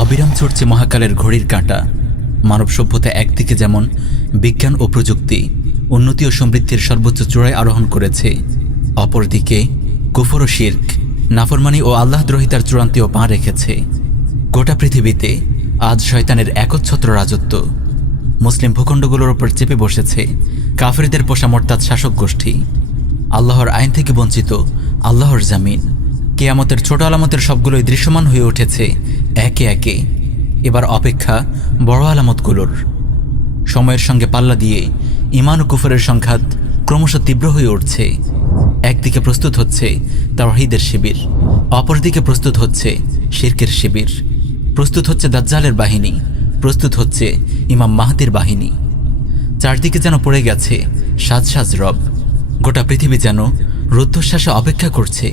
অবিরাম চড়ছে মহাকালের ঘড়ির কাঁটা। মানব সভ্যতা একদিকে যেমন বিজ্ঞান ও প্রযুক্তি, উন্নতি ও সমৃদ্ধির সর্বোচ্চ চূড়ায় আরোহণ করেছে, অপরদিকে কুফর ও শিরক, নাফরমানি ও আল্লাহদ্রোহিতার চূড়ান্তেও পা রেখেছে। গোটা পৃথিবীতে আজ শয়তানের একচ্ছত্র রাজত্ব। মুসলিম ভূখণ্ডগুলোর ওপর চেপে বসেছে কাফেরদের পোষা মোরতাদ শাসক গোষ্ঠী। আল্লাহর আইন থেকে বঞ্চিত আল্লাহর জামিন। কিয়ামতের ছোট আলামতের সবগুলোই দৃশ্যমান হয়ে উঠেছে একে একে। এবার অপেক্ষা বড় আলামতগুলোর। সময়ের সঙ্গে পাল্লা দিয়ে ঈমান ও কুফরের সংঘাত ক্রমশ তীব্র হয়ে উঠছে। একদিকে প্রস্তুত হচ্ছে তাওহীদের শিবির, অপরদিকে প্রস্তুত হচ্ছে শিরকের শিবির। প্রস্তুত হচ্ছে দাজ্জালের বাহিনী, প্রস্তুত হচ্ছে ইমাম মাহদির বাহিনী। চারদিকে যেন পড়ে গেছে সাজ সাজ রব। গোটা পৃথিবী যেন রুদ্ধশ্বাসে অপেক্ষা করছে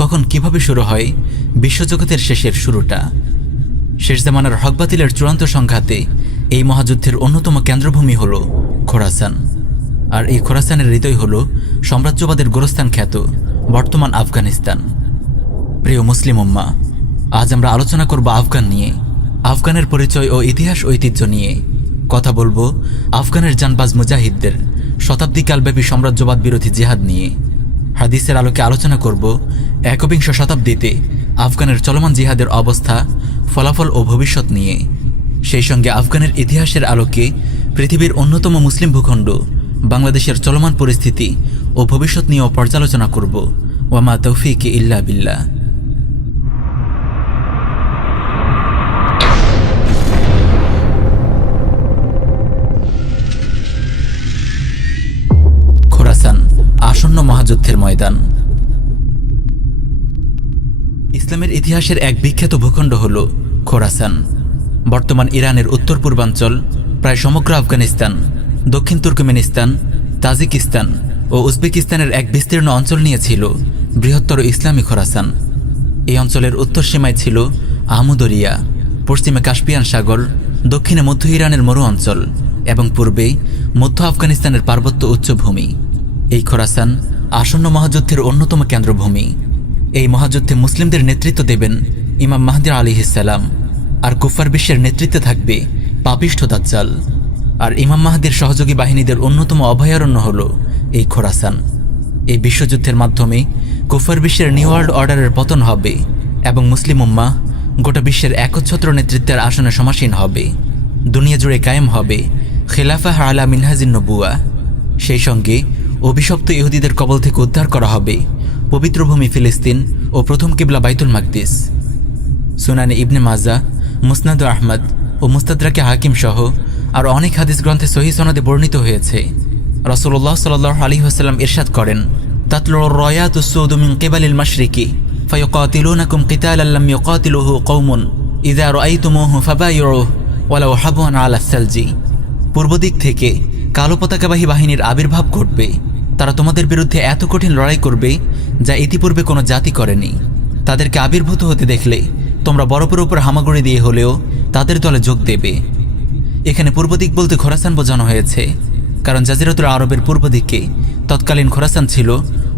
কখন কিভাবে শুরু হয় বিশ্বজগতের শেষের শুরুটা। শেষ জামানার হক বাতিলের চূড়ান্ত সংঘাতে এই মহাযুদ্ধের অন্যতম কেন্দ্রভূমি হল খোরাসান। আর এই খোরাসানের হৃদয় হল সাম্রাজ্যবাদের গোরস্থান খ্যাত বর্তমান আফগানিস্তান। প্রিয় মুসলিম উম্মাহ, আজ আমরা আলোচনা করব আফগান নিয়ে, আফগানের পরিচয় ও ইতিহাস ঐতিহ্য নিয়ে। কথা বলবো আফগানের জানবাজ মুজাহিদদের শতাব্দীকালব্যাপী সাম্রাজ্যবাদ বিরোধী জিহাদ নিয়ে। হাদিসের আলোকে আলোচনা করব একবিংশ শতাব্দীতে আফগানের চলমান জিহাদের অবস্থা, ফলাফল ও ভবিষ্যৎ নিয়ে। সেই সঙ্গে আফগানের ইতিহাসের আলোকে পৃথিবীর অন্যতম মুসলিম ভূখণ্ড বাংলাদেশের চলমান পরিস্থিতি ও ভবিষ্যৎ নিয়েও পর্যালোচনা করব। ওয়ামা তৌফিক ইল্লা বিল্লাহ। খোরাসান আসন্ন মহাযুদ্ধের ময়দান। ইসলামের ইতিহাসের এক বিখ্যাত ভূখণ্ড হল খোরাসান। বর্তমান ইরানের উত্তর পূর্বাঞ্চল, প্রায় সমগ্র আফগানিস্তান, দক্ষিণ তুর্কমেনিস্তান, তাজিকিস্তান ও উজবেকিস্তানের এক বিস্তীর্ণ অঞ্চল নিয়েছিল বৃহত্তর ইসলামী খোরাসান। এই অঞ্চলের উত্তর সীমায় ছিল আহমু দরিয়া, পশ্চিমে কাস্পিয়ান সাগর, দক্ষিণে মধ্য ইরানের মরু অঞ্চল এবং পূর্বে মধ্য আফগানিস্তানের পার্বত্য উচ্চভূমি। এই খোরাসান আসন্ন মহাযুদ্ধের অন্যতম কেন্দ্রভূমি। এই মহাযুদ্ধে মুসলিমদের নেতৃত্ব দেবেন ইমাম মাহদী আলাইহিসসালাম, আর কুফার বিশ্বের নেতৃত্বে থাকবে পাপিষ্ঠ দাজ্জাল। আর ইমাম মাহদীর সহযোগী বাহিনীদের অন্যতম অভয়ারণ্য হল এই খোরাসান। এই বিশ্বযুদ্ধের মাধ্যমে কুফার বিশ্বের নিউ ওয়ার্ল্ড অর্ডারের পতন হবে এবং মুসলিম উম্মাহ গোটা বিশ্বের একচ্ছত্র নেতৃত্বের আসনে সমাসীন হবে। দুনিয়া জুড়ে কায়েম হবে খেলাফা আলা মিনহাজিন নবুয়া। সেই সঙ্গে অভিশপ্ত ইহুদিদের কবল থেকে উদ্ধার করা হবে পবিত্র ভূমি ফিলিস্তিন ও প্রথম কিবলা বাইতুল মাকদিস। সুনানে ইবনে মাজা, মুসনাদ আহমদ ও মুস্তাদরাকে হাকিম সহ আর অনেক হাদিস গ্রন্থে সহিহ সনদে বর্ণিত হয়েছে, রাসূলুল্লাহ সাল্লাল্লাহু আলাইহি ওয়াসাল্লাম ইরশাদ করেন, তাতলুর রায়াতুস সুদু মিন কিবালিল মাশরিকি ফায়ুকাতিলুনাকুম কিতালান লাম ইউকাতিলুহু কওমুন ইযা রাআইতুমুহু ফাবায়িউহু ওয়ালাউ হাবওয়ান আলা সালজি। পূর্ব দিক থেকে কালো পতাকাবাহী বাহিনীর আবির্ভাব ঘটবে। তারা তোমাদের বিরুদ্ধে এত কঠিন লড়াই করবে যা ইতিপূর্বে কোনো জাতি করেনি। তাদেরকে আবির্ভূত হতে দেখলে তোমরা বরফের উপর হামাগুড়ি দিয়ে হলেও তাদের দলে যোগ দেবে। এখানে পূর্ব দিক বলতে খোরাসান বোঝানো হয়েছে, কারণ জাজিরাতুল আরবের পূর্ব দিকে তৎকালীন খোরাসান ছিল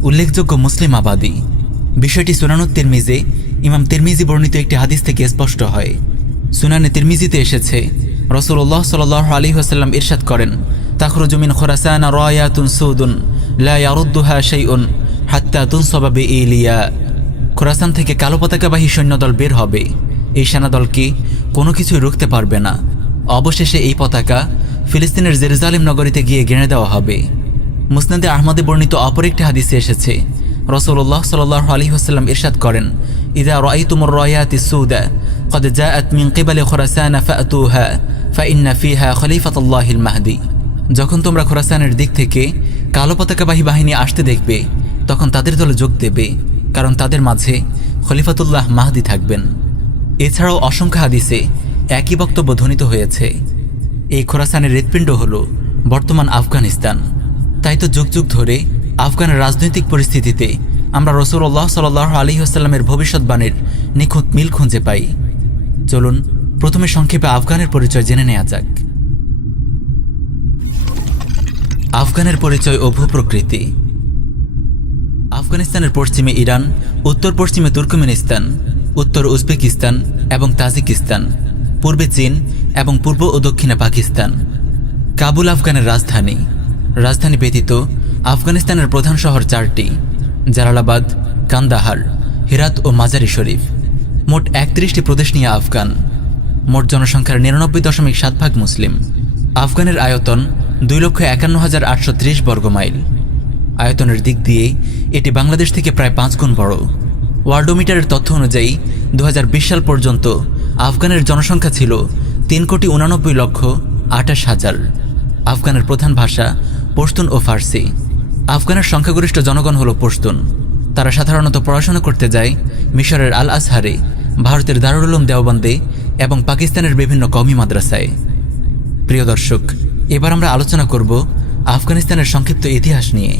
উল্লেখযোগ্য মুসলিম আবাদী। বিষয়টি সুনানুত তিরমিজে ইমাম তিরমিজি বর্ণিত একটি হাদিস থেকে স্পষ্ট হয়। সুনানে তিরমিজিতে এসেছে, রাসূলুল্লাহ সাল্লাল্লাহু আলাইহি ওয়াসাল্লাম ইরশাদ করেন, তাখরুজু মিন খোরাসান রায়াতুন সুদুন লা ইয়ারুদ্দুহা শাইউন হাত্তা তুনসাবা বিইলিয়া। খোরাসান থেকে কালো পতাকাবাহী সৈন্যদল বের হবে। এই সেনাদলকে কোনো কিছুই রুখতে পারবে না। অবশেষে এই পতাকা ফিলিস্তিনের জেরুজালেম নগরীতে গিয়ে গেড়ে দেওয়া হবে। মুসনাদে আহমদে বর্ণিত অপর একটি হাদিসে এসেছে, রাসূলুল্লাহ সাল্লাল্লাহু আলাইহি ওয়াসাল্লাম ইরশাদ করেন, ইযা রাআইতুমুর রায়াতিস সুদা ক্বাদ জাআত মিন কিবালি খোরাসান ফাআতুহা ফাইন্না ফিহা খলিফাতুল্লাহিল মাহদী। যখন তোমরা খোরাসানের দিক থেকে কালো পতাকাবাহী বাহিনী আসতে দেখবে, তখন তাদের দলে যোগ দেবে, কারণ তাদের মাঝে খলিফাতুল্লাহ মাহদী থাকবেন। এছাড়াও অসংখ্য হাদিসে একই বক্তব্য ধ্বনিত হয়েছে। এই খোরাসানের হৃৎপিণ্ড হল বর্তমান আফগানিস্তান। তাই তো যুগ যুগ ধরে আফগানের রাজনৈতিক পরিস্থিতিতে আমরা রাসূলুল্লাহ সাল্লাল্লাহু আলাইহি ওয়াসাল্লামের ভবিষ্যৎবাণীর নিখুঁত মিল খুঁজে পাই। চলুন প্রথমে সংক্ষেপে আফগানের পরিচয় জেনে নেওয়া যাক। আফগানের পরিচয় ও ভূপ্রকৃতি। আফগানিস্তানের পশ্চিমে ইরান, উত্তর পশ্চিমে তুর্কমেনিস্তান, উত্তর উজবেকিস্তান এবং তাজিকিস্তান, পূর্বে চীন এবং পূর্ব ও দক্ষিণে পাকিস্তান। কাবুল আফগানের রাজধানী। রাজধানী ব্যতীত আফগানিস্তানের প্রধান শহর 4টি: জালালাবাদ, কান্দাহার, হেরাত ও মাজারি শরীফ। মোট 31টি প্রদেশ নিয়ে আফগান। মোট জনসংখ্যার 99.7% মুসলিম। আফগানের আয়তন 2,51,830 বর্গমাইল। আয়তনের দিক দিয়ে এটি বাংলাদেশ থেকে প্রায় 5 গুণ বড়। ওয়ার্ল্ডোমিটারের তথ্য অনুযায়ী 2020 সাল পর্যন্ত আফগানের জনসংখ্যা ছিল 3,89,28,000। আফগানের প্রধান ভাষা পশতুন ও ফার্সি। আফগানের সংখ্যাগরিষ্ঠ জনগণ হল পশতুন। তারা সাধারণত পড়াশোনা করতে যায় মিশরের আল আজহারে, ভারতের দারুল উলুম দেওবন্দে এবং পাকিস্তানের বিভিন্ন কওমি মাদ্রাসায়। প্রিয় দর্শক, এবার আমরা আলোচনা করব আফগানিস্তানের সংক্ষিপ্ত ইতিহাস নিয়ে।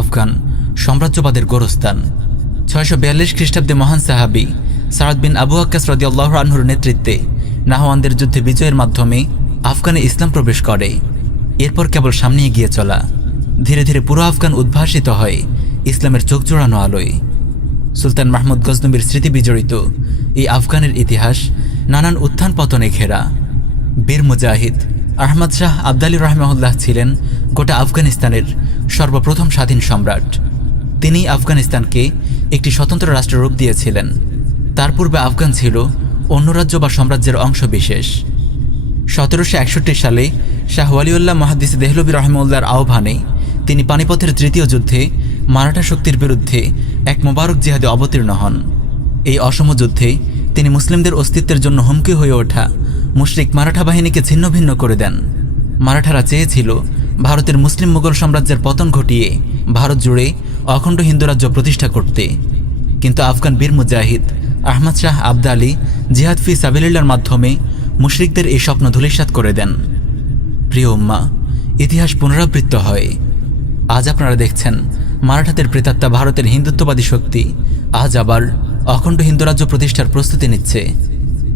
আফগান সাম্রাজ্যবাদের গোরস্থান। 642 খ্রিস্টাব্দে মহান সাহাবি সাদ বিন আবু ওয়াক্কাস রাদিয়াল্লাহু আনহুর নেতৃত্বে নাহওয়ানদের যুদ্ধে বিজয়ের মাধ্যমে আফগানে ইসলাম প্রবেশ করে। এরপর কেবল সামনে এগিয়ে চলা। ধীরে ধীরে পুরো আফগান উদ্ভাসিত হয় ইসলামের চোখ জোড়ানো আলোয়। সুলতান মাহমুদ গজনবীর স্মৃতি বিজড়িত এই আফগানের ইতিহাস নানান উত্থান পতনে ঘেরা। বীর মুজাহিদ আহমদ শাহ আবদালী রাহমাহুল্লাহ ছিলেন গোটা আফগানিস্তানের সর্বপ্রথম স্বাধীন সম্রাট। তিনি আফগানিস্তানকে একটি স্বতন্ত্র রাষ্ট্রের রূপ দিয়েছিলেন। তার পূর্বে আফগান ছিল অন্য রাজ্য বা সাম্রাজ্যের অংশ বিশেষ। 1761 সালে শাহ ওয়ালিউল্লাহ মুহাদ্দিস দেহলভী রাহিমাহুল্লাহর আহ্বানে তিনি পানিপথের তৃতীয় যুদ্ধে মারাঠা শক্তির বিরুদ্ধে এক মোবারক জিহাদে অবতীর্ণ হন। এই অসম যুদ্ধে তিনি মুসলিমদের অস্তিত্বের জন্য হুমকি হয়ে ওঠা মুশরিক মারাঠা বাহিনীকে ছিন্নভিন্ন করে দেন। মারাঠারা চেয়েছিল ভারতের মুসলিম মুঘল সাম্রাজ্যের পতন ঘটিয়ে ভারত জুড়ে অখণ্ড হিন্দু রাজ্য প্রতিষ্ঠা করতে। কিন্তু আফগান বীর মুজাহিদ আহমদ শাহ আবদালী জিহাদ ফি সাবিলিল্লাহর মাধ্যমে মুশরিকদের এই স্বপ্ন ধূলিসাৎ করে দেন। প্রিয় উম্মাহ, ইতিহাস পুনরাবৃত্ত হয়। আজ আপনারা দেখছেন মারাঠাদের প্রেতাত্মা ভারতের হিন্দুত্ববাদী শক্তি আজ আবার অখণ্ড হিন্দু রাজ্য প্রতিষ্ঠার প্রস্তুতি নিচ্ছে।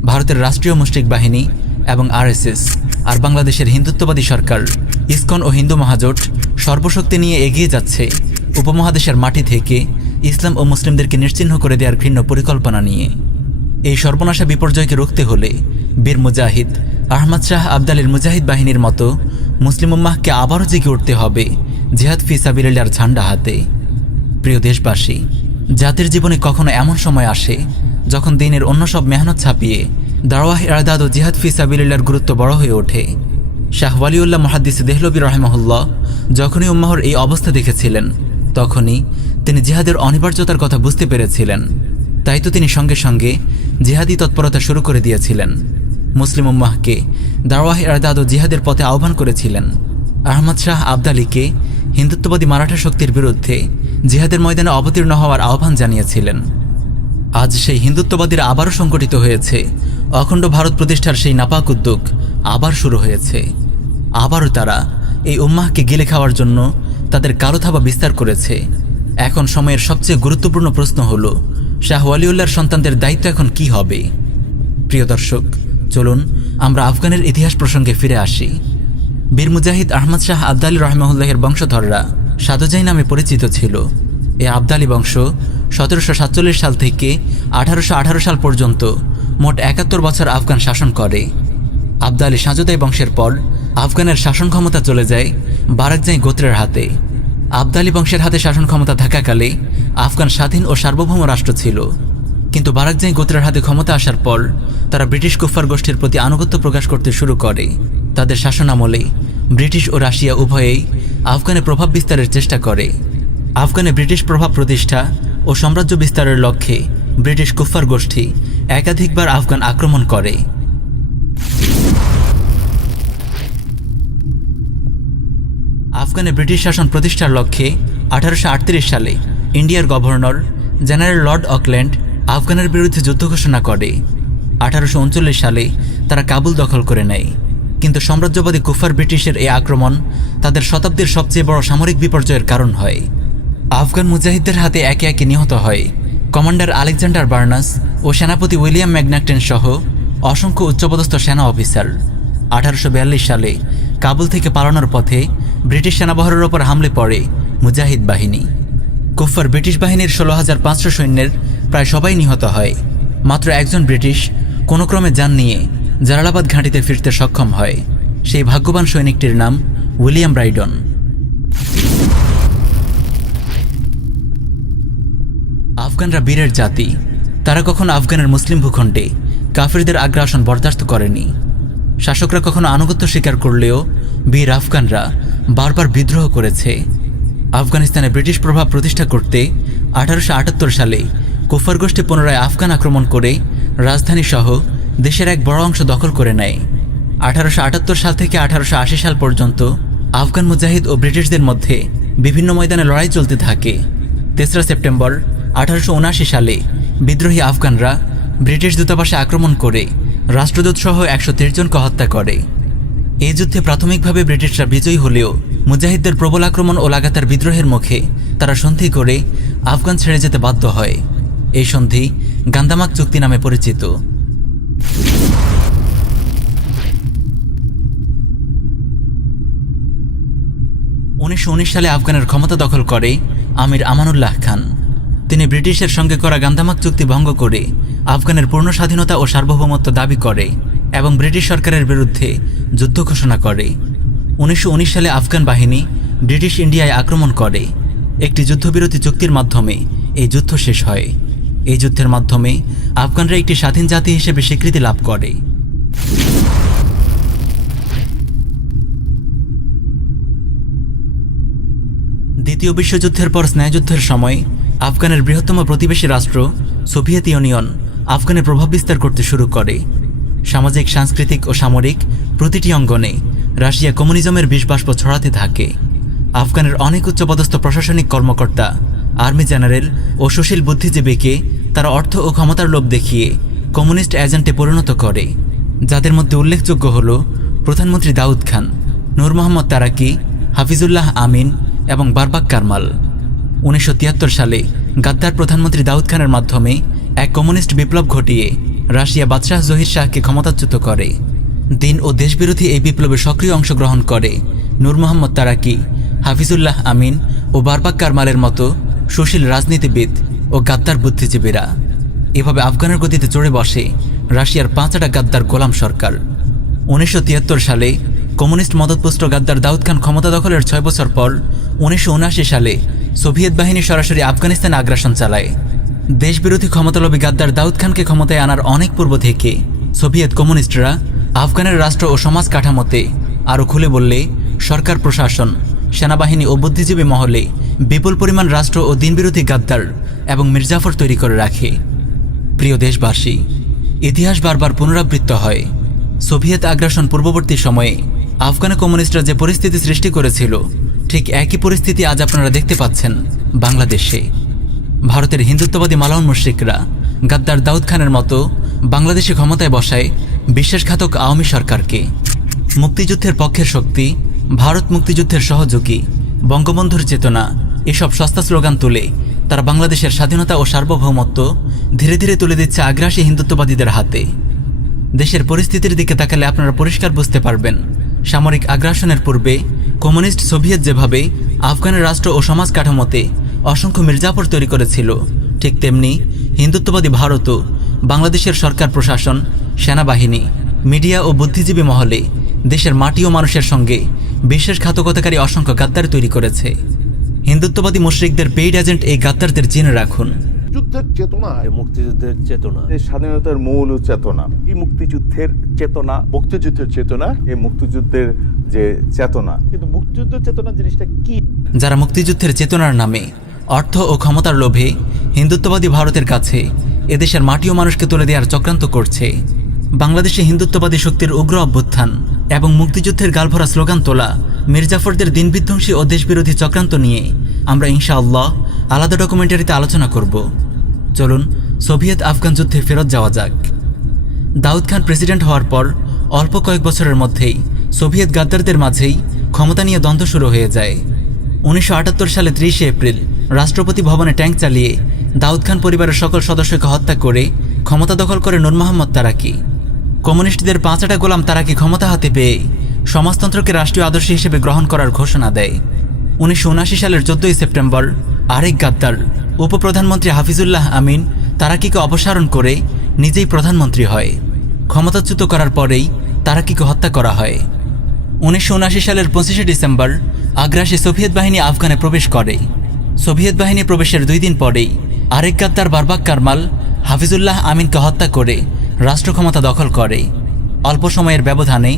ভারতের রাষ্ট্রীয় মুশরিক বাহিনী এবং আরএসএস আর বাংলাদেশের হিন্দুত্ববাদী সরকার ইসকন ও হিন্দু মহাজোট সর্বশক্তি নিয়ে এগিয়ে যাচ্ছে উপমহাদেশের মাটি থেকে ইসলাম ও মুসলিমদেরকে নিশ্চিহ্ন করে দেওয়ার ঘৃণ্য পরিকল্পনা নিয়ে। এই সর্বনাশা বিপর্যয়কে রুখতে হলে বীর মুজাহিদ আহমদ শাহ আবদালীর মুজাহিদ বাহিনীর মতো মুসলিম উম্মাহকে আবারও জেগে উঠতে হবে জিহাদ ফি সাবিলিল্লাহর ঝান্ডা হাতে। প্রিয় দেশবাসী, জাতির জীবনে কখনো এমন সময় আসে যখন দিনের অন্য সব মেহনত ছাপিয়ে দাওয়াহ ইরদাদ ও জিহাদ ফি সাবিলিল্লাহর গুরুত্ব বড় হয়ে ওঠে। শাহ ওয়ালিউল্লাহ মুহাদ্দিস দেহলভী রাহিমাহুল্লাহ যখনই উম্মাহর এই অবস্থা দেখেছিলেন তখনই তিনি জিহাদের অনিবার্যতার কথা বুঝতে পেরেছিলেন। তাই তো তিনি সঙ্গে সঙ্গে জিহাদি তৎপরতা শুরু করে দিয়েছিলেন। মুসলিম উম্মাহকে দাওয়াহ ইরদাদ ও জিহাদের পথে আহ্বান করেছিলেন। আহমদ শাহ আবদালীকে হিন্দুত্ববাদী মারাঠা শক্তির বিরুদ্ধে জিহাদের ময়দানে অবতীর্ণ হওয়ার আহ্বান জানিয়েছিলেন। আজ সেই হিন্দুত্ববাদীরা আবারও সংগঠিত হয়েছে। অখণ্ড ভারত প্রতিষ্ঠার সেই নাপাক উদ্যোগ আবার শুরু হয়েছে। আবারও তারা এই উম্মাহকে গিলে খাওয়ার জন্য তাদের কালো থাবা বিস্তার করেছে। এখন সময়ের সবচেয়ে গুরুত্বপূর্ণ প্রশ্ন হল, শাহ ওয়ালিউল্লাহর সন্তানদের দায়িত্ব এখন কি হবে? প্রিয় দর্শক, চলুন আমরা আফগানের ইতিহাস প্রসঙ্গে ফিরে আসি। বীর মুজাহিদ আহমদ শাহ আবদালী রাহিমাহুল্লাহের বংশধররা সাদোজাই নামে পরিচিত ছিল। এই আবদালী বংশ 1747 সাল থেকে 1818 সাল পর্যন্ত মোট 71 বছর আফগান শাসন করে। আবদালী সাজোদাই বংশের পর আফগানের শাসন ক্ষমতা চলে যায় বারাকজাই গোত্রের হাতে। আবদালী বংশের হাতে শাসন ক্ষমতা থাকাকালে আফগান স্বাধীন ও সার্বভৌম রাষ্ট্র ছিল। কিন্তু বারাকজাই গোত্রের হাতে ক্ষমতা আসার পর তারা ব্রিটিশ কুফফার গোষ্ঠীর প্রতি আনুগত্য প্রকাশ করতে শুরু করে। তাদের শাসনামলে ব্রিটিশ ও রাশিয়া উভয়েই আফগানে প্রভাব বিস্তারের চেষ্টা করে। আফগানে ব্রিটিশ প্রভাব প্রতিষ্ঠা ও সাম্রাজ্য বিস্তারের লক্ষ্যে ব্রিটিশ কুফফার গোষ্ঠী একাধিকবার আফগান আক্রমণ করে। আফগানে ব্রিটিশ শাসন প্রতিষ্ঠার লক্ষ্যে 1838 সালে ইন্ডিয়ার গভর্নর জেনারেল লর্ড অকল্যান্ড আফগানের বিরুদ্ধে যুদ্ধ ঘোষণা করে। 1839 সালে তারা কাবুল দখল করে নেয়। কিন্তু সাম্রাজ্যবাদী কুফার ব্রিটিশের এই আক্রমণ তাদের শতাব্দীর সবচেয়ে বড় সামরিক বিপর্যয়ের কারণ হয়। আফগান মুজাহিদদের হাতে একে একে নিহত হয় কমান্ডার আলেকজান্ডার বার্নাস ও সেনাপতি উইলিয়াম ম্যাকনাক্টেন সহ অসংখ্য উচ্চপদস্থ সেনা অফিসার। 1842 সালে কাবুল থেকে পালানোর পথে ব্রিটিশ সেনাবহরের ওপর হামলে পড়ে মুজাহিদ বাহিনী। কুফার ব্রিটিশ বাহিনীর 16,500 সৈন্যের প্রায় সবাই নিহত হয়। মাত্র একজন ব্রিটিশ কোনো ক্রমে যান নিয়ে জালালাবাদ ঘাঁটিতে ফিরতে সক্ষম হয়। সেই ভাগ্যবান সৈনিকটির নাম উইলিয়াম ব্রাইডন। আফগানরা বীরের জাতি। তারা কখনো আফগানের মুসলিম ভূখণ্ডে কাফিরদের আগ্রাসন বরদাস্ত করেনি। শাসকরা কখনো আনুগত্য স্বীকার করলেও বীর আফগানরা বারবার বিদ্রোহ করেছে। আফগানিস্তানে ব্রিটিশ প্রভাব প্রতিষ্ঠা করতে 1878 সালে কুফার গোষ্ঠী পুনরায় আফগান আক্রমণ করে রাজধানী সহ দেশের এক বড় অংশ দখল করে নেয়। 1878 সাল থেকে 1880 সাল পর্যন্ত আফগান মুজাহিদ ও ব্রিটিশদের মধ্যে বিভিন্ন ময়দানে লড়াই চলতে থাকে। 3রা সেপ্টেম্বর 1879 সালে বিদ্রোহী আফগানরা ব্রিটিশ দূতাবাসে আক্রমণ করে রাষ্ট্রদূত সহ 130 জনকে হত্যা করে। এই যুদ্ধে প্রাথমিকভাবে ব্রিটিশরা বিজয়ী হলেও মুজাহিদদের প্রবল আক্রমণ ও লাগাতার বিদ্রোহের মুখে তারা সন্ধি করে আফগান ছেড়ে যেতে বাধ্য হয়। এই সন্ধি গান্দামাক চুক্তি নামে পরিচিত। 1919 সালে আফগানের ক্ষমতা দখল করে আমির আমানুল্লাহ খান। তিনি ব্রিটিশের সঙ্গে করা গান্দামাক চুক্তি ভঙ্গ করে আফগানের পূর্ণ স্বাধীনতা ও সার্বভৌমত্ব দাবি করে এবং ব্রিটিশ সরকারের বিরুদ্ধে যুদ্ধ ঘোষণা করে। 1919 সালে আফগান বাহিনী ব্রিটিশ ইন্ডিয়ায় আক্রমণ করে। একটি যুদ্ধবিরতি চুক্তির মাধ্যমে এই যুদ্ধ শেষ হয়। এই যুদ্ধের মাধ্যমে আফগানরা একটি স্বাধীন জাতি হিসেবে স্বীকৃতি লাভ করে। ২য় বিশ্বযুদ্ধের পর স্নায়ুযুদ্ধের সময় আফগানের বৃহত্তম প্রতিবেশী রাষ্ট্র সোভিয়েত ইউনিয়ন আফগানে প্রভাব বিস্তার করতে শুরু করে। সামাজিক, সাংস্কৃতিক ও সামরিক প্রতিটি অঙ্গনে রাশিয়া কমিউনিজমের বিষবাষ্প ছড়াতে থাকে। আফগানের অনেক উচ্চপদস্থ প্রশাসনিক কর্মকর্তা, আর্মি জেনারেল ও সুশীল বুদ্ধিজীবীকে তারা অর্থ ও ক্ষমতার লোভ দেখিয়ে কমিউনিস্ট এজেন্টে পরিণত করে, যাদের মধ্যে উল্লেখযোগ্য হল প্রধানমন্ত্রী দাউদ খান, নূর মোহাম্মদ তারাকি, হাফিজুল্লাহ আমিন এবং বারবাক কারমাল। 1973 সালে গাদ্দার প্রধানমন্ত্রী দাউদ খানের মাধ্যমে এক কমিউনিস্ট বিপ্লব ঘটিয়ে রাশিয়া বাদশাহ জহির শাহকে ক্ষমতাচ্যুত করে। দিন ও দেশবিরোধী এই বিপ্লবে সক্রিয় অংশগ্রহণ করে নূর মোহাম্মদ তারাকি, হাফিজুল্লাহ আমিন ও বারবাক কারমালের মতো সুশীল রাজনীতিবিদ ও গাদ্দার বুদ্ধিজীবীরা। এভাবে আফগানের গতিতে চড়ে বসে রাশিয়ার 5টা গাদ্দার গোলাম সরকার। 1973 সালে কমিউনিস্ট মদতপুষ্ট গাদ্দার দাউদ খান ক্ষমতা দখলের 6 বছর পর 1979 সালে সোভিয়েত বাহিনী সরাসরি আফগানিস্তানে আগ্রাসন চালায়। দেশবিরোধী ক্ষমতালোভী গাদ্দার দাউদ খানকে ক্ষমতায় আনার অনেক পূর্ব থেকে সোভিয়েত কমিউনিস্টরা আফগানের রাষ্ট্র ও সমাজ কাঠামোতে আরও খুলে বললে সরকার, প্রশাসন, সেনাবাহিনী ও বুদ্ধিজীবী মহলে বিপুল পরিমাণ রাষ্ট্র ও দিনবিরোধী গাদ্দার এবং মির্জাফর তৈরি করে রাখে। প্রিয় দেশবাসী, ইতিহাস বারবার পুনরাবৃত্ত হয়। সোভিয়েত আগ্রাসন পূর্ববর্তী সময়ে আফগান কমিউনিস্টরা যে পরিস্থিতি সৃষ্টি করেছিল, ঠিক একই পরিস্থিতি আজ আপনারা দেখতে পাচ্ছেন বাংলাদেশে। ভারতের হিন্দুত্ববাদী মালাউন মুশরিকরা গাদ্দার দাউদ খানের মতো বাংলাদেশে ক্ষমতায় বসায় বিশ্বাসঘাতক আওয়ামী সরকারকে। মুক্তিযুদ্ধের পক্ষের শক্তি, ভারত মুক্তিযুদ্ধের সহযোগী, বঙ্গবন্ধুর চেতনা, এসব সস্তা স্লোগান তুলে তারা বাংলাদেশের স্বাধীনতা ও সার্বভৌমত্ব ধীরে ধীরে তুলে দিচ্ছে আগ্রাসী হিন্দুত্ববাদীদের হাতে। দেশের পরিস্থিতির দিকে তাকালে আপনারা পরিষ্কার বুঝতে পারবেন, সামরিক আগ্রাসনের পূর্বে কমিউনিস্ট সোভিয়েত যেভাবে আফগানের রাষ্ট্র ও সমাজ কাঠামোতে অসংখ্য মির্জাফর তৈরি করেছিল, ঠিক তেমনি হিন্দুত্ববাদী ভারতও বাংলাদেশের সরকার, প্রশাসন, সেনাবাহিনী, মিডিয়া ও বুদ্ধিজীবী মহলে দেশের মাটি ও মানুষের সঙ্গে বিশ্বাসঘাতকতাকারী অসংখ্য গাদ্দার তৈরি করেছে। হিন্দুত্ববাদী মুশরিকদের পেইড এজেন্ট এই গাদ্দারদের জেনে রাখুন। যুদ্ধের চেতনা, মুক্তিযুদ্ধের চেতনা, স্বাধীনতার মূল চেতনা, এই মুক্তিযুদ্ধের চেতনা, মুক্তিযুদ্ধের চেতনা, এই মুক্তিযুদ্ধের যে চেতনা। কিন্তু মুক্তিযুদ্ধের চেতনা জিনিসটা কি? যারা মুক্তিযুদ্ধের চেতনার নামে অর্থ ও ক্ষমতার লোভে হিন্দুত্ববাদী ভারতের কাছে এদেশের মাটি ও মানুষকে তুলে দেওয়ার চক্রান্ত করছে। বাংলাদেশে হিন্দুত্ববাদী শক্তির উগ্র অভ্যুত্থান এবং মুক্তিযুদ্ধের গালভরা স্লোগান তোলা মির্জাফরদের দিনবিধ্বংসী ও দেশবিরোধী চক্রান্ত নিয়ে আমরা ইনশাআল্লাহ আলাদা ডকুমেন্টারিতে আলোচনা করব। চলুন সোভিয়েত আফগান যুদ্ধে ফেরত যাওয়া যাক। দাউদ খান প্রেসিডেন্ট হওয়ার পর অল্প কয়েক বছরের মধ্যেই সোভিয়েত গাদ্দারদের মাঝেই ক্ষমতা নিয়ে দ্বন্দ্ব শুরু হয়ে যায়। 1978 সালে 30 এপ্রিল রাষ্ট্রপতি ভবনে ট্যাঙ্ক চালিয়ে দাউদ খান পরিবারের সকল সদস্যকে হত্যা করে ক্ষমতা দখল করে নূর মোহাম্মদ তারাকি। কমিউনিস্টদের 5টা গোলাম তারাকি ক্ষমতা হাতে পেয়ে সমাজতন্ত্রকে রাষ্ট্রীয় আদর্শ হিসেবে গ্রহণ করার ঘোষণা দেয়। 1979 সালের 14 সেপ্টেম্বর আরেক গাদ্দার উপপ্রধানমন্ত্রী হাফিজুল্লাহ আমিন তারাকিকে অপসারণ করে নিজেই প্রধানমন্ত্রী হয়। ক্ষমতাচ্যুত করার পরেই তারাকিকে হত্যা করা হয়। 1979 সালের 25শে ডিসেম্বর আগ্রাসী সোভিয়েত বাহিনী আফগানে প্রবেশ করে। সোভিয়েত বাহিনী প্রবেশের 2 দিন পরেই আরেক গাদ্দার বারবাক কারমাল হাফিজুল্লাহ আমিনকে হত্যা করে রাষ্ট্র ক্ষমতা দখল করে। অল্প সময়ের ব্যবধানে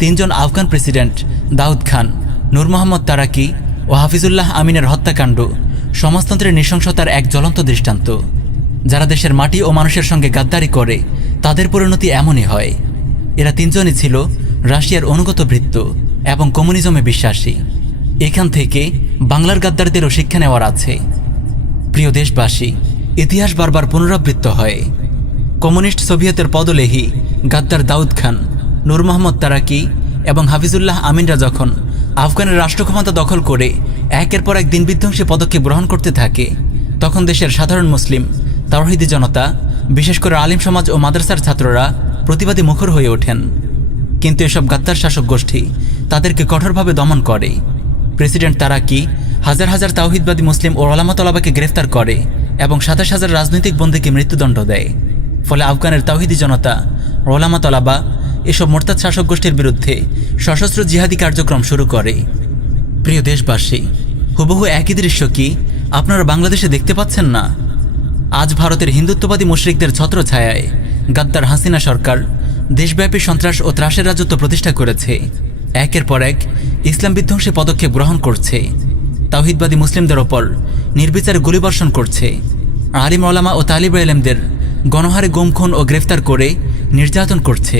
3 জন আফগান প্রেসিডেন্ট দাউদ খান, নূর মোহাম্মদ তারাকি ও হাফিজুল্লাহ আমিনের হত্যাকাণ্ড সমাজতন্ত্রের নৃশংসতার এক জ্বলন্ত দৃষ্টান্ত। যারা দেশের মাটি ও মানুষের সঙ্গে গাদ্দারি করে তাদের পরিণতি এমনই হয়। এরা 3 জনই ছিল রাশিয়ার অনুগত ভৃত্য এবং কমিউনিজমে বিশ্বাসী। এখান থেকে বাংলার গাদ্দারদেরও শিক্ষা নেওয়ার আছে। প্রিয় দেশবাসী, ইতিহাস বারবার পুনরাবৃত্ত হয়। কমিউনিস্ট সোভিয়েতের পদলেহী গাদ্দার দাউদ খান, নূর মোহাম্মদ তারাকি এবং হাফিজুল্লাহ আমিনরা যখন আফগানের রাষ্ট্র ক্ষমতা দখল করে একের পর এক দিনবিধ্বংসী পদক্ষেপ গ্রহণ করতে থাকে, তখন দেশের সাধারণ মুসলিম তাওহীদি জনতা, বিশেষ করে আলিম সমাজ ও মাদ্রাসার ছাত্ররা প্রতিবাদী মুখর হয়ে ওঠেন। কিন্তু এসব গাদ্দার শাসক গোষ্ঠী তাদেরকে কঠোরভাবে দমন করে। প্রেসিডেন্ট তারাকি হাজার হাজার তাওহীদবাদী মুসলিম ও ওলামা তলাবাকে গ্রেফতার করে এবং 27,000 রাজনৈতিক বন্দীকে মৃত্যুদণ্ড দেয়। ফলে আফগানের তাওহীদি জনতা, ওলামা তলাবা এসব মোরতাদ শাসক গোষ্ঠীর বিরুদ্ধে সশস্ত্র জিহাদি কার্যক্রম শুরু করে। প্রিয় দেশবাসী, হুবহু একই দৃশ্য কি আপনারা বাংলাদেশে দেখতে পাচ্ছেন না? আজ ভারতের হিন্দুত্ববাদী মুশরিকদের ছত্রছায়ায় গাদ্দার হাসিনা সরকার দেশব্যাপী সন্ত্রাস ও ত্রাসের রাজত্ব প্রতিষ্ঠা করেছে। একের পর এক ইসলাম বিধ্বংসী পদক্ষেপ গ্রহণ করছে। তাওহীদবাদী মুসলিমদের ওপর নির্বিচারে গুলিবর্ষণ করছে। আলিম ওলামা ও তালিব ইলমদের গণহারে গুম, খুন ও গ্রেফতার করে নির্যাতন করছে।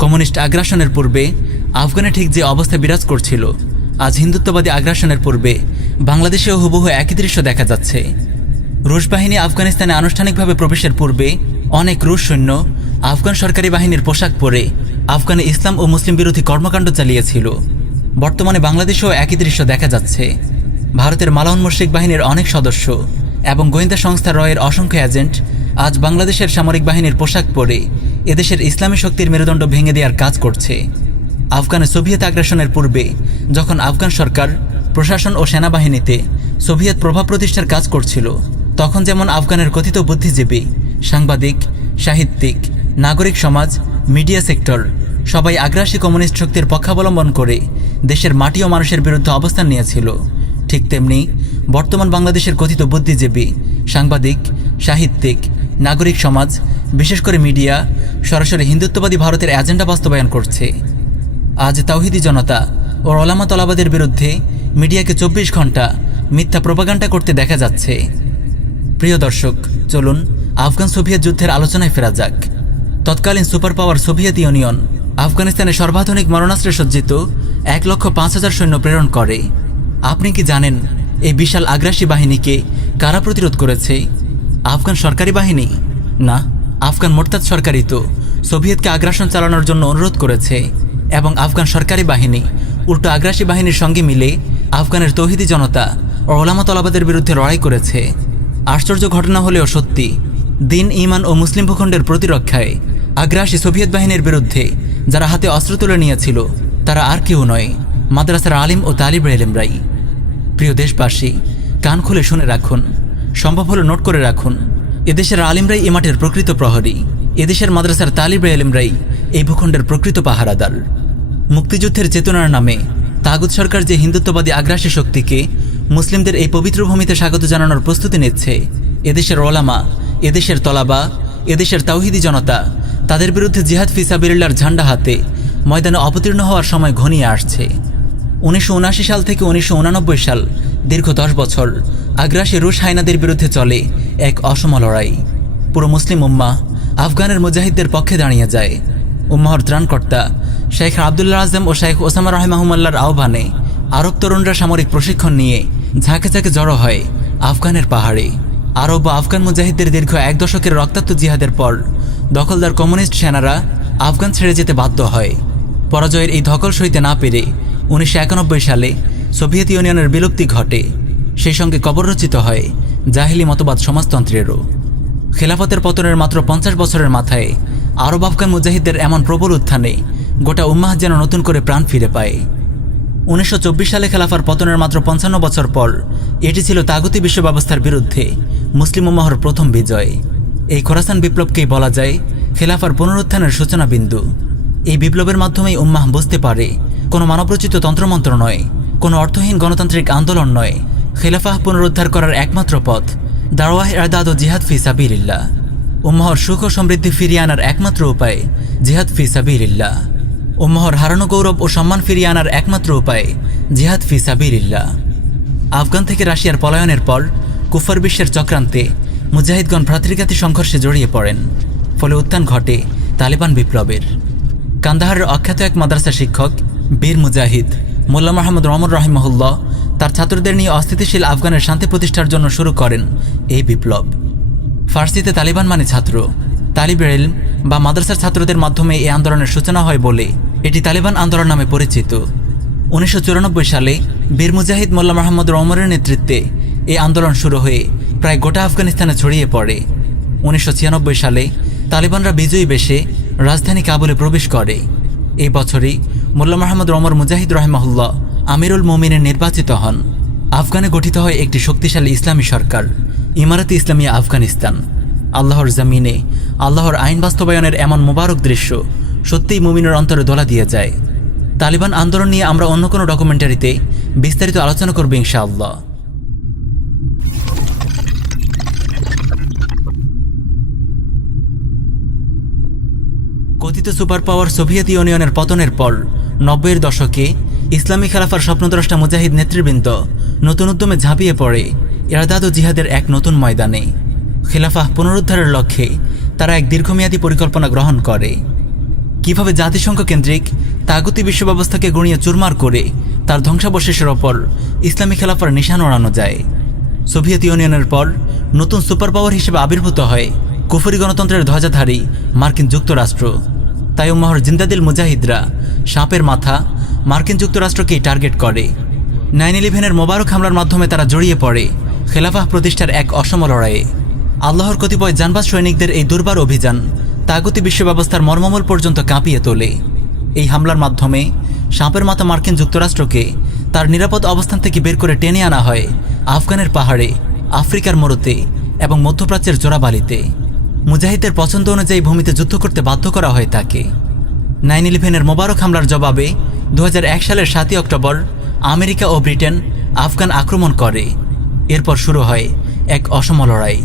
কমিউনিস্ট আগ্রাসনের পূর্বে আফগানে ঠিক যে অবস্থা বিরাজ করছিল, আজ হিন্দুত্ববাদী আগ্রাসনের পূর্বে বাংলাদেশেও হুবহু একই দৃশ্য দেখা যাচ্ছে। রুশ বাহিনী আফগানিস্তানে আনুষ্ঠানিকভাবে প্রবেশের পূর্বে অনেক রুশ সৈন্য আফগান সরকারি বাহিনীর পোশাক পরে আফগানে ইসলাম ও মুসলিম বিরোধী কর্মকাণ্ড চালিয়েছিল। বর্তমানে বাংলাদেশেও একই দৃশ্য দেখা যাচ্ছে। ভারতের মালাউন মুশরিক বাহিনীর অনেক সদস্য এবং গোয়েন্দা সংস্থা রয়ের অসংখ্য এজেন্ট আজ বাংলাদেশের সামরিক বাহিনীর পোশাক পরে এদেশের ইসলামী শক্তির মেরুদণ্ড ভেঙে দেওয়ার কাজ করছে। আফগানে সোভিয়েত আগ্রাসনের পূর্বে যখন আফগান সরকার, প্রশাসন ও সেনাবাহিনীতে সোভিয়েত প্রভাব প্রতিষ্ঠার কাজ করছিল, তখন যেমন আফগানের কথিত বুদ্ধিজীবী, সাংবাদিক, সাহিত্যিক, নাগরিক সমাজ, মিডিয়া সেক্টর সবাই আগ্রাসী কমিউনিস্ট শক্তির পক্ষাবলম্বন করে দেশের মাটি ও মানুষের বিরুদ্ধে অবস্থান নিয়েছিল, ঠিক তেমনি বর্তমান বাংলাদেশের কথিত বুদ্ধিজীবী, সাংবাদিক, সাহিত্যিক, নাগরিক সমাজ, বিশেষ করে মিডিয়া সরাসরি হিন্দুত্ববাদী ভারতের এজেন্ডা বাস্তবায়ন করছে। আজ তাওহীদি জনতা ও ওলামা তলাবাদের বিরুদ্ধে মিডিয়াকে 24 ঘন্টা মিথ্যা প্রোপাগান্ডা করতে দেখা যাচ্ছে। প্রিয় দর্শক, চলুন আফগান সোভিয়েত যুদ্ধের আলোচনায় ফেরা যাক। তৎকালীন সুপার পাওয়ার সোভিয়েত ইউনিয়ন আফগানিস্তানে সর্বাধুনিক মারণাস্ত্রে সজ্জিত 1,05,000 সৈন্য প্রেরণ করে। আপনি কি জানেন এই বিশাল আগ্রাসী বাহিনীকে কারা প্রতিরোধ করেছে? আফগান সরকারি বাহিনী না, আফগান মোরতাদ সরকারই তো সোভিয়েতকে আগ্রাসন চালানোর জন্য অনুরোধ করেছে এবং আফগান সরকারি বাহিনী উল্টো আগ্রাসী বাহিনীর সঙ্গে মিলে আফগানের তৌহিদি জনতা ও ওলামা তলাবাদের বিরুদ্ধে লড়াই করেছে। আশ্চর্য ঘটনা হলেও সত্যি, দিন, ইমান ও মুসলিম ভূখণ্ডের প্রতিরক্ষায় আগ্রাসী সোভিয়েত বাহিনীর বিরুদ্ধে যারা হাতে অস্ত্র তুলে নিয়েছিল তারা আর কেউ নয়, মাদ্রাসার আলিম ও তালিব ইলমরাই। প্রিয় দেশবাসী, কান খুলে শুনে রাখুন, সম্ভব হলে নোট করে রাখুন। এদেশের আলিমরাই এ মাঠের প্রকৃত প্রহরী, এদেশের মাদ্রাসার তালিব ইলমরাই এই ভূখণ্ডের প্রকৃত পাহারাদার। মুক্তিযুদ্ধের চেতনার নামে তাগুত সরকার যে হিন্দুত্ববাদী আগ্রাসী শক্তিকে মুসলিমদের এই পবিত্র ভূমিতে স্বাগত জানানোর প্রস্তুতি নিচ্ছে, এদেশের ওলামা, এদেশের তলাবা, এদেশের তাওহীদি জনতা তাদের বিরুদ্ধে জিহাদ ফি সাবিলিল্লাহর ঝান্ডা হাতে ময়দানে অবতীর্ণ হওয়ার সময় ঘনিয়ে আসছে। 1979 সাল থেকে 1989 সাল, দীর্ঘ 10 বছর আগ্রাসী রুশ হায়নাদের বিরুদ্ধে চলে এক অসম লড়াই। পুরো মুসলিম উম্মাহ আফগানের মুজাহিদদের পক্ষে দাঁড়িয়ে যায়। উম্মাহর ত্রাণকর্তা শেখ আবদুল্লাহ আজম ও শেখ ওসামা রাহিমাহুল্লাহর আহ্বানে আরব তরুণরা সামরিক প্রশিক্ষণ নিয়ে ঝাঁকে ঝাঁকে জড়ো হয় আফগানের পাহাড়ে। আরব ও আফগান মুজাহিদদের দীর্ঘ 1 দশকের রক্তাক্ত জিহাদের পর দখলদার কমিউনিস্ট সেনারা আফগান ছেড়ে যেতে বাধ্য হয়। পরাজয়ের এই ধকল সইতে না পেরে 1991 সালে সোভিয়েত ইউনিয়নের বিলুপ্তি ঘটে। সেই সঙ্গে কবররচিত হয় জাহিলি মতবাদ সমাজতন্ত্রেরও। খেলাফতের পতনের মাত্র 50 বছরের মাথায় আরব আফগান মুজাহিদদের এমন প্রবল উত্থানে গোটা উম্মাহ যেন নতুন করে প্রাণ ফিরে পায়। 1924 সালে খেলাফার পতনের মাত্র 55 বছর পর এটি ছিল তাগুতি বিশ্ব ব্যবস্থার বিরুদ্ধে মুসলিম উম্মাহর প্রথম বিজয়। এই খোরাসান বিপ্লবকেই বলা যায় খেলাফার পুনরুত্থানের সূচনা বিন্দু। এই বিপ্লবের মাধ্যমেই উম্মাহ বুঝতে পারে কোনো মানবরচিত তন্ত্রমন্ত্র নয়, কোনো অর্থহীন গণতান্ত্রিক আন্দোলন নয়, খেলাফাহ পুনরুদ্ধার করার একমাত্র পথ দাওয়াহ ইরদাদ ও জিহাদ ফি সাবিলিল্লাহ। উম্মাহর সুখ ও সমৃদ্ধি ফিরিয়ে আনার একমাত্র উপায় জিহাদ ফি সাবিলিল্লাহ। উম্মাহর হারানো গৌরব ও সম্মান ফিরিয়ে আনার একমাত্র উপায় জিহাদ ফি সাবিলিল্লাহ। আফগান থেকে রাশিয়ার পলায়নের পর কুফার বিশ্বের চক্রান্তে মুজাহিদগণ ভ্রাতৃঘাতী সংঘর্ষে জড়িয়ে পড়েন। ফলে উত্থান ঘটে তালেবান বিপ্লবের। কান্দাহারের অখ্যাত এক মাদ্রাসা শিক্ষক বীর মুজাহিদ মোল্লা মাহমুদ রহমান রাহিমাহুল্লাহ তার ছাত্রদের নিয়ে অস্থিতিশীল আফগানের শান্তি প্রতিষ্ঠার জন্য শুরু করেন এই বিপ্লব। ফার্সিতে তালিবান মানে ছাত্র, তালিবে ইলম বা মাদ্রাসার ছাত্রদের মাধ্যমে এই আন্দোলনের সূচনা হয় বলে এটি তালিবান আন্দোলন নামে পরিচিত। 1994 সালে বীর মুজাহিদ মোল্লা মাহমুদ রহমানের নেতৃত্বে এই আন্দোলন শুরু হয়ে প্রায় গোটা আফগানিস্তানে ছড়িয়ে পড়ে। 1996 সালে তালিবানরা বিজয়ী বেশে রাজধানী কাবুলে প্রবেশ করে। এই বছরই মোল্লা মাহমুদ রহমান মুজাহিদ রাহিমাহুল্লাহ আমিরুল মোমিনের নির্বাচিত হন। আফগানে গঠিত হয় একটি শক্তিশালী ইসলামী সরকার, ইমারাতে ইসলামিয়া আফগানিস্তান। আল্লাহর জমিনে আল্লাহর আইন বাস্তবায়নের এমন মোবারক দৃশ্য সত্যিই মুমিনের অন্তরে দোলা দিয়ে যায়। তালিবান আন্দোলন নিয়ে আমরা অন্য কোনো ডকুমেন্টারিতে বিস্তারিত আলোচনা করব ইনশাআল্লাহ। কথিত সুপার পাওয়ার সোভিয়েত ইউনিয়নের পতনের পর 90-এর দশকে ইসলামী খেলাফার স্বপ্নদ্রষ্টা মুজাহিদ নেতৃবৃন্দ নতুন উদ্যমে ঝাঁপিয়ে পড়ে ইরদাদ ও জিহাদের এক নতুন ময়দানে। খেলাফাহ পুনরুদ্ধারের লক্ষ্যে তারা এক দীর্ঘমেয়াদী পরিকল্পনা গ্রহণ করে। কিভাবে জাতিসংঘ কেন্দ্রিক তাগুতি বিশ্ব ব্যবস্থাকে গুঁড়িয়ে চুরমার করে তার ধ্বংসাবশেষের ওপর ইসলামী খেলাফার নিশান ওড়ানো যায়। সোভিয়েত ইউনিয়নের পর নতুন সুপার পাওয়ার হিসেবে আবির্ভূত হয় কুফরি গণতন্ত্রের ধ্বজাধারী মার্কিন যুক্তরাষ্ট্র। তাই উম্মাহর জিন্দাদিল মুজাহিদরা সাপের মাথা মার্কিন যুক্তরাষ্ট্রকেই টার্গেট করে। 9/11-এর মোবারক হামলার মাধ্যমে তারা জড়িয়ে পড়ে খেলাফাহ প্রতিষ্ঠার এক অসম লড়াইয়ে। আল্লাহর কতিপয় জানবাজ সৈনিকদের এই দুর্বার অভিযান তাগুতি বিশ্ব ব্যবস্থার মর্মমূল পর্যন্ত কাঁপিয়ে তোলে। এই হামলার মাধ্যমে সাপের মাথা মার্কিন যুক্তরাষ্ট্রকে তার নিরাপদ অবস্থান থেকে বের করে টেনে আনা হয় আফগানের পাহাড়ে, আফ্রিকার মরুতে এবং মধ্যপ্রাচ্যের জোড়াবালিতে। মুজাহিদের পছন্দ অনুযায়ী ভূমিতে যুদ্ধ করতে বাধ্য করা হয় তাকে। 9/11-এর মোবারক হামলার জবাবে 2001 সালের 7 অক্টোবর আমেরিকা ও ব্রিটেন আফগান আক্রমণ করে। এরপর শুরু হয় এক অসম লড়াই।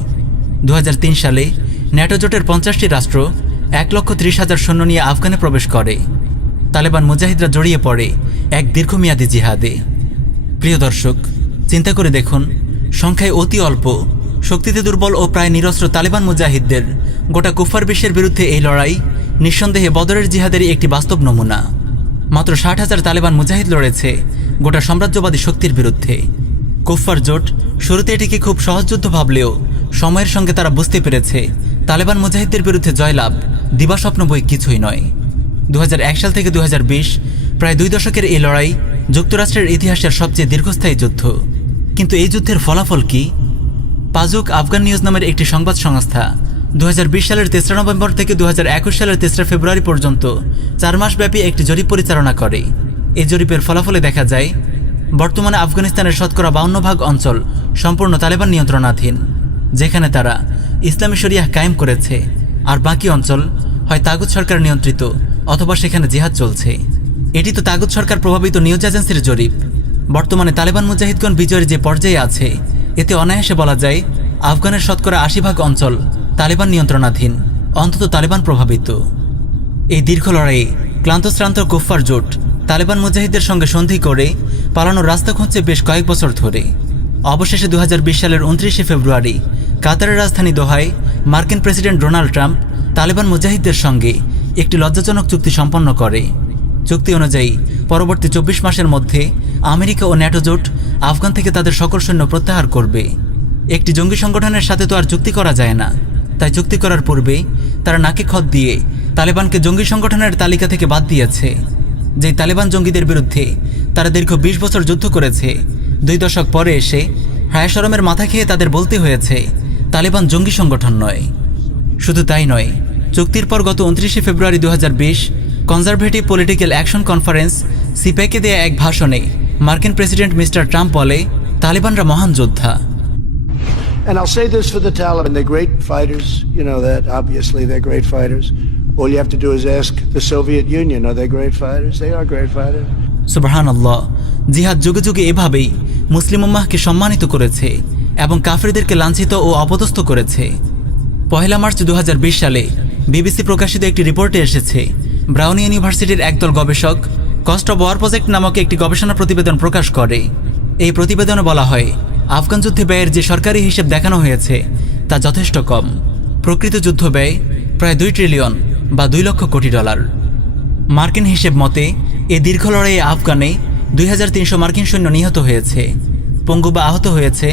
2003 সালে ন্যাটো জোটের 50টি রাষ্ট্র 1,30,000 সৈন্য নিয়ে আফগানে প্রবেশ করে। তালেবান মুজাহিদরা জড়িয়ে পড়ে এক দীর্ঘমেয়াদী জিহাদে। প্রিয় দর্শক, চিন্তা করে দেখুন, সংখ্যায় অতি অল্প, শক্তিতে দুর্বল ও প্রায় নিরস্ত্র তালেবান মুজাহিদদের গোটা কুফার বিশ্বের বিরুদ্ধে এই লড়াই নিঃসন্দেহে বদরের জিহাদেরই একটি বাস্তব নমুনা। মাত্র 60,000 তালেবান মুজাহিদ লড়েছে গোটা সাম্রাজ্যবাদী শক্তির বিরুদ্ধে। কুফার জোট শুরুতে এটিকে খুব সহজ যুদ্ধ ভাবলেও সময়ের সঙ্গে তারা বুঝতে পেরেছে তালেবান মুজাহিদদের বিরুদ্ধে জয়লাভ দিবাস্বপ্ন বই কিছুই নয়। 2001 সাল থেকে 2020 প্রায় 2 দশকের এই লড়াই যুক্তরাষ্ট্রের ইতিহাসের সবচেয়ে দীর্ঘস্থায়ী যুদ্ধ। কিন্তু এই যুদ্ধের ফলাফল কি? পাজুক আফগান নিউজ নামের একটি সংবাদ সংস্থা 2020 সালের 3 নভেম্বর থেকে 2021 সালের 3 ফেব্রুয়ারি পর্যন্ত 4 মাসব্যাপী একটি জরিপ পরিচালনা করে। এই জরিপের ফলাফলে দেখা যায় বর্তমানে আফগানিস্তানের শতকরা 52% অঞ্চল সম্পূর্ণ তালেবান নিয়ন্ত্রণাধীন, যেখানে তারা ইসলামী শরিয়াহ কায়েম করেছে, আর বাকি অঞ্চল হয় তাগুত সরকার নিয়ন্ত্রিত অথবা সেখানে জিহাদ চলছে। এটি তো তাগুত সরকার প্রভাবিত নিউজ এজেন্সির জরিপ। বর্তমানে তালেবান মুজাহিদগণ বিজয়ের যে পর্যায়ে আছে, এতে অনায়াসে বলা যায় আফগানের শতকরা 80% অঞ্চল তালেবান নিয়ন্ত্রণাধীন, অন্তত তালেবান প্রভাবিত। এই দীর্ঘ লড়াইয়ে ক্লান্তশ্রান্ত কুফফার জোট তালেবান মুজাহিদদের সঙ্গে সন্ধি করে পালানোর রাস্তা খুঁজছে বেশ কয়েক বছর ধরে। অবশেষে 2020 সালের 29 ফেব্রুয়ারি কাতারের রাজধানী দোহায় মার্কিন প্রেসিডেন্ট ডোনাল্ড ট্রাম্প তালেবান মুজাহিদদের সঙ্গে একটি লজ্জাজনক চুক্তি সম্পন্ন করে। চুক্তি অনুযায়ী পরবর্তী 24 মাসের মধ্যে আমেরিকা ও ন্যাটো জোট আফগান থেকে তাদের সকল সৈন্য প্রত্যাহার করবে। একটি জঙ্গি সংগঠনের সাথে তো আর চুক্তি করা যায় না, তাই চুক্তি করার পূর্বে তারা নাকে খত দিয়ে তালেবানকে জঙ্গি সংগঠনের তালিকা থেকে বাদ দিয়েছে। যেই তালেবান জঙ্গিদের বিরুদ্ধে তারা দীর্ঘ 20 বছর যুদ্ধ করেছে, 2 দশক পরে এসে হায়া শরমের মাথা খেয়ে তাদের বলতে হয়েছে তালেবান জঙ্গি সংগঠন নয়। শুধু তাই নয়, চুক্তির পর গত 29 ফেব্রুয়ারি 2020 কনজারভেটিভ পলিটিক্যাল অ্যাকশন কনফারেন্স সিপ্যাকে দেয়া এক ভাষণে মার্কিন প্রেসিডেন্ট মিস্টার ট্রাম্প বলে, তালিবানরা মহান যোদ্ধা। And I'll say this for the Taliban, they're great fighters, you know that, obviously they're great fighters. All you have to do is ask the Soviet Union, are they great fighters? They are great fighters. সুবহানাল্লাহ। জিহাদ যুগে যুগে এভাবেই মুসলিম উম্মাহকে সম্মানিত করেছে এবং কাফেরদেরকে লাঞ্ছিত ও অপদস্থ করেছে। 1 মার্চ 2020 সালে বিবিসি প্রকাশিত একটি রিপোর্টে এসেছে, ব্রাউন ইউনিভার্সিটির একদল গবেষক কস্ট অব ওয়ার প্রজেক্ট নামক একটি গবেষণা প্রতিবেদন প্রকাশ করে। এই প্রতিবেদনে বলা হয়, আফগান যুদ্ধে ব্যয়ের যে সরকারি হিসেব দেখানো হয়েছে তা যথেষ্ট কম। প্রকৃত যুদ্ধ ব্যয় প্রায় 2 ট্রিলিয়ন বা 2 লক্ষ কোটি ডলার। মার্কিন হিসেব মতে এই দীর্ঘ লড়াইয়ে আফগানে 2300 মার্কিন সৈন্য নিহত হয়েছে, পঙ্গু বা আহত হয়েছে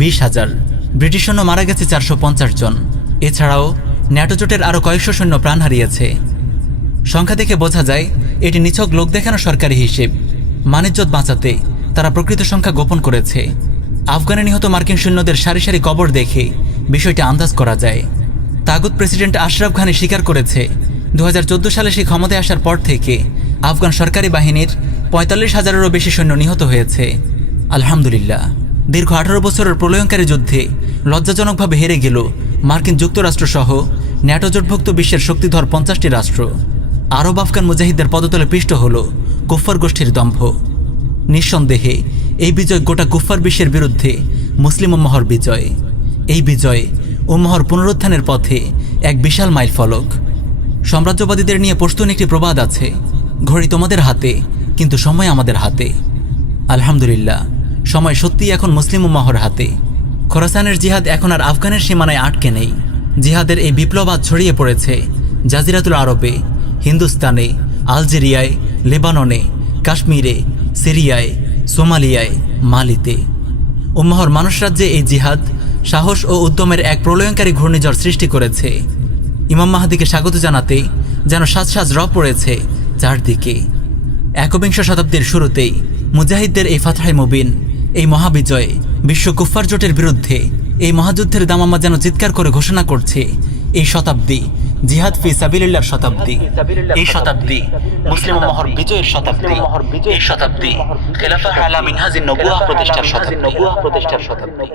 20,000, ব্রিটিশ সৈন্য মারা গেছে 450 জন। এছাড়াও ন্যাটো জোটের আরও কয়েকশো সৈন্য প্রাণ হারিয়েছে। সংখ্যা দেখে বোঝা যায় এটি নিছক লোক দেখানো সরকারি হিসেব। মানিজ্যত বাঁচাতে তারা প্রকৃত সংখ্যা গোপন করেছে। আফগানে নিহত মার্কিন সৈন্যদের সারি সারি কবর দেখে বিষয়টি আন্দাজ করা যায়। তাগুত প্রেসিডেন্ট আশরাফ ঘানি স্বীকার করেছে 2014 সালে সে ক্ষমতায় আসার পর থেকে আফগান সরকারি বাহিনীর 45,000-এরও বেশি সৈন্য নিহত হয়েছে। আলহামদুলিল্লাহ, দীর্ঘ 18 বছরের প্রলয়ঙ্কারী যুদ্ধে লজ্জাজনকভাবে হেরে গেল মার্কিন যুক্তরাষ্ট্রসহ ন্যাটো জোটভুক্ত বিশ্বের শক্তিধর 50টি রাষ্ট্র। আরব আফগান মুজাহিদদের পদতলে পিষ্ট হল কুফফার গোষ্ঠীর দম্ভ। নিঃসন্দেহে এই বিজয় গোটা কুফফার বিশ্বের বিরুদ্ধে মুসলিম উম্মাহর বিজয়। এই বিজয় উম্মাহর পুনরুত্থানের পথে এক বিশাল মাইল ফলক। সাম্রাজ্যবাদীদের নিয়ে পশতুন একটি প্রবাদ আছে, ঘড়ি তোমাদের হাতে কিন্তু সময় আমাদের হাতে। আলহামদুলিল্লাহ, সময় সত্যিই এখন মুসলিম উম্মাহর হাতে। খোরাসানের জিহাদ এখন আর আফগানের সীমানায় আটকে নেই। জিহাদের এই বিপ্লব আজ ছড়িয়ে পড়েছে জাজিরাতুল আরবে, হিন্দুস্তানে, আলজেরিয়ায়, লেবাননে, কাশ্মীরে, সিরিয়ায়, সোমালিয়ায়, মালিতে। উম্মাহর মানুষ রাজ্যে এই জিহাদ সাহস ও উদ্যমের এক প্রলয়ঙ্কারী ঘূর্ণিঝড় সৃষ্টি করেছে। ইমাম মাহাদিকে স্বাগত জানাতে যেন সাজ সাজ রব পড়েছে চারদিকে। 21 শতাব্দীর শুরুতেই মুজাহিদদের এই ফাতহে মুবিন, এই মহাবিজয় বিশ্ব কুফফার জোটের বিরুদ্ধে এই মহাযুদ্ধের দামামা যেন চিৎকার করে ঘোষণা করছে, এই শতাব্দী জিহাদ ফি সাবিলিল্লাহর শতাব্দী, এই শতাব্দী মুসলিম উম্মাহর বিজয়ের শতাব্দী, এই শতাব্দী খেলাফা আলা মিনহাজিন নবুওয়াহ প্রতিষ্ঠার শতাব্দী।